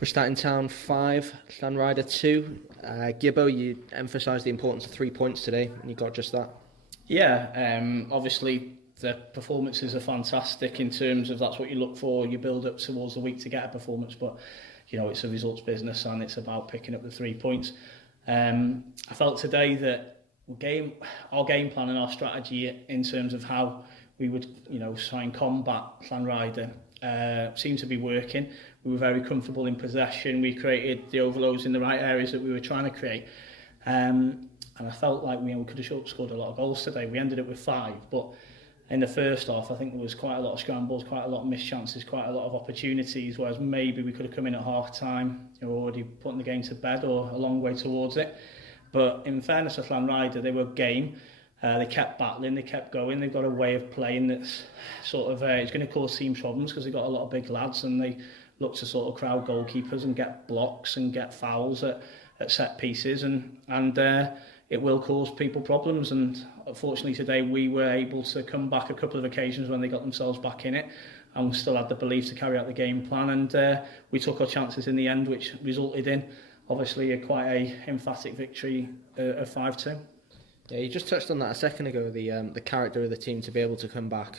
Prestatyn Town 5, Llanrhaeadr 2. Gibbo, you emphasised the importance of 3 points today, and you got just that. Yeah, obviously the performances are fantastic in terms of that's what you look for. You build up towards the week to get a performance, but it's a results business and it's about picking up the 3 points. I felt today that our game plan and our strategy in terms of how we would try and combat Llanrhaeadr seemed to be working. We were very comfortable in possession. We created the overloads in the right areas that we were trying to create. And I felt like we could have scored a lot of goals today. We ended up with 5, but in the first half, I think there was quite a lot of scrambles, quite a lot of missed chances, quite a lot of opportunities, whereas maybe we could have come in at half-time, already putting the game to bed or a long way towards it. But in fairness to Llanrhaeadr, they were game. They kept battling, they kept going. They've got a way of playing that's sort of it's going to cause team problems because they've got a lot of big lads and they look to sort of crowd goalkeepers and get blocks and get fouls at set pieces and it will cause people problems. And unfortunately today we were able to come back a couple of occasions when they got themselves back in it and still had the belief to carry out the game plan, and we took our chances in the end, which resulted in obviously quite a emphatic victory of 5-2. Yeah, you just touched on that a second ago, the character of the team to be able to come back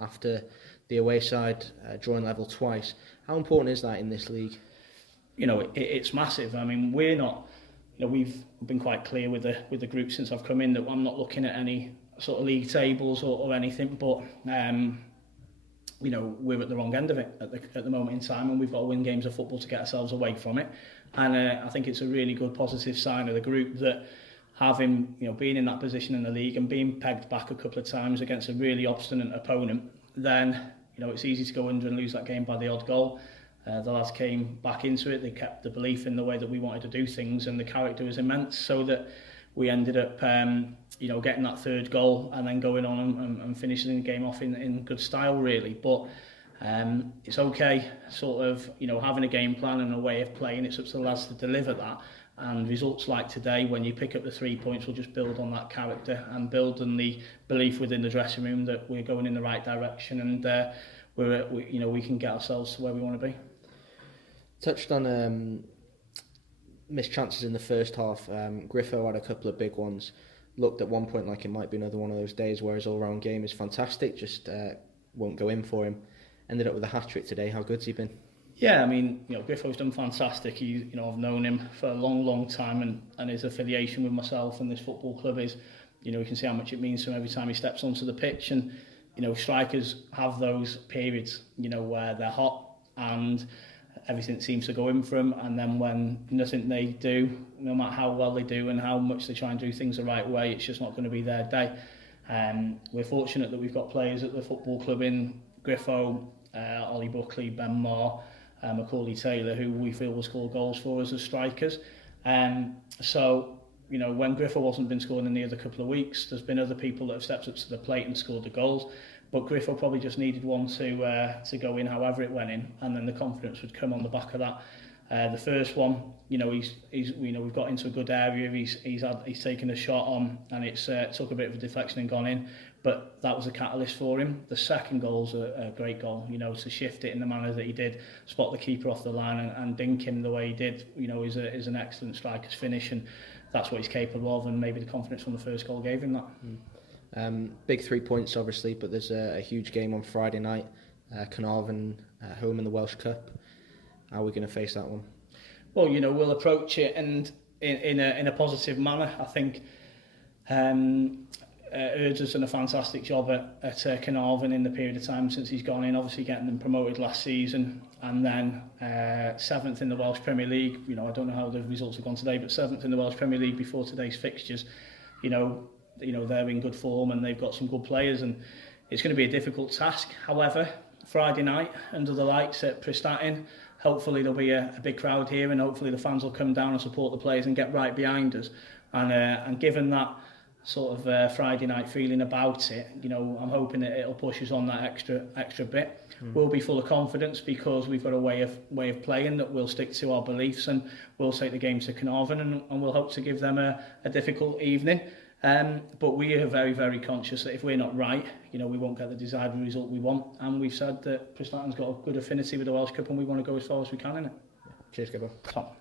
after the away side drawing level twice. How important is that in this league? It's massive. I mean, we're not, we've been quite clear with the group since I've come in that I'm not looking at any sort of league tables or anything, but we're at the wrong end of it at the moment in time, and we've got to win games of football to get ourselves away from it. And I think it's a really good positive sign of the group that having being in that position in the league and being pegged back a couple of times against a really obstinate opponent, then it's easy to go under and lose that game by the odd goal. The lads came back into it, they kept the belief in the way that we wanted to do things, and the character was immense, so that we ended up getting that third goal and then going on and finishing the game off in good style really. But it's okay sort of having a game plan and a way of playing. It's up to the lads to deliver that, and results like today when you pick up the 3 points will just build on that character and build on the belief within the dressing room that we're going in the right direction, and we can get ourselves to where we want to be. Touched on missed chances in the first half. Griffo had a couple of big ones. Looked at one point like it might be another one of those days where his all-round game is fantastic, just won't go in for him. Ended up with a hat-trick today. How good's he been? Yeah, I mean, Griffo's done fantastic. I've known him for a long, long time, and his affiliation with myself and this football club is, you can see how much it means to him every time he steps onto the pitch. And, strikers have those periods, where they're hot and everything seems to go in for them, and then when nothing they do, no matter how well they do and how much they try and do things the right way, it's just not going to be their day. We're fortunate that we've got players at the football club in Griffo, Ollie Buckley, Ben Moore, Macaulay Taylor, who we feel will score goals for us as strikers. So, when Griffo wasn't been scoring in the other couple of weeks, there's been other people that have stepped up to the plate and scored the goals. But Griffo probably just needed one to go in however it went in, and then the confidence would come on the back of that. The first one, we've got into a good area. He's taken a shot on, and it's took a bit of a deflection and gone in. But that was a catalyst for him. The second goal's a great goal. To shift it in the manner that he did, spot the keeper off the line and dink him the way he did. Is an excellent striker's finish, and that's what he's capable of. And maybe the confidence from the first goal gave him that. Big 3 points, obviously, but there's a huge game on Friday night. Carnarvon home in the Welsh Cup. How are we going to face that one? Well, we'll approach it and in a positive manner. I think Erd's done a fantastic job at Carnarvon in the period of time since he's gone in, obviously getting them promoted last season, and then 7th in the Welsh Premier League. I don't know how the results have gone today, but 7th in the Welsh Premier League before today's fixtures. They're in good form and they've got some good players, and it's going to be a difficult task. However, Friday night under the lights at Prestatyn, hopefully there'll be a big crowd here, and hopefully the fans will come down and support the players and get right behind us. And given that sort of Friday night feeling about it, I'm hoping that it'll push us on that extra bit. We'll be full of confidence because we've got a way of playing that we'll stick to our beliefs, and we'll take the game to Carnarvon and we'll hope to give them a difficult evening. But we are very, very conscious that if we're not right, we won't get the desired result we want. And we've said that Prestatyn's got a good affinity with the Welsh Cup, and we want to go as far as we can in it. Cheers, Gibbo. Top.